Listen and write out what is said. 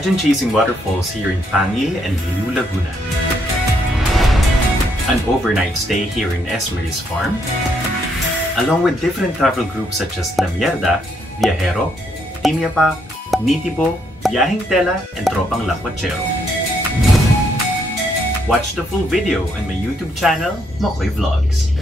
Imagine chasing waterfalls here in Panguil and Liliw, Laguna. An overnight stay here in Esmeris Farm, along with different travel groups such as La Mierda, Viajero, Team Yapak, Nitibo, Viaheng Tela, and Tropang Lakwachero. Watch the full video on my YouTube channel, Mackoy Vlogs.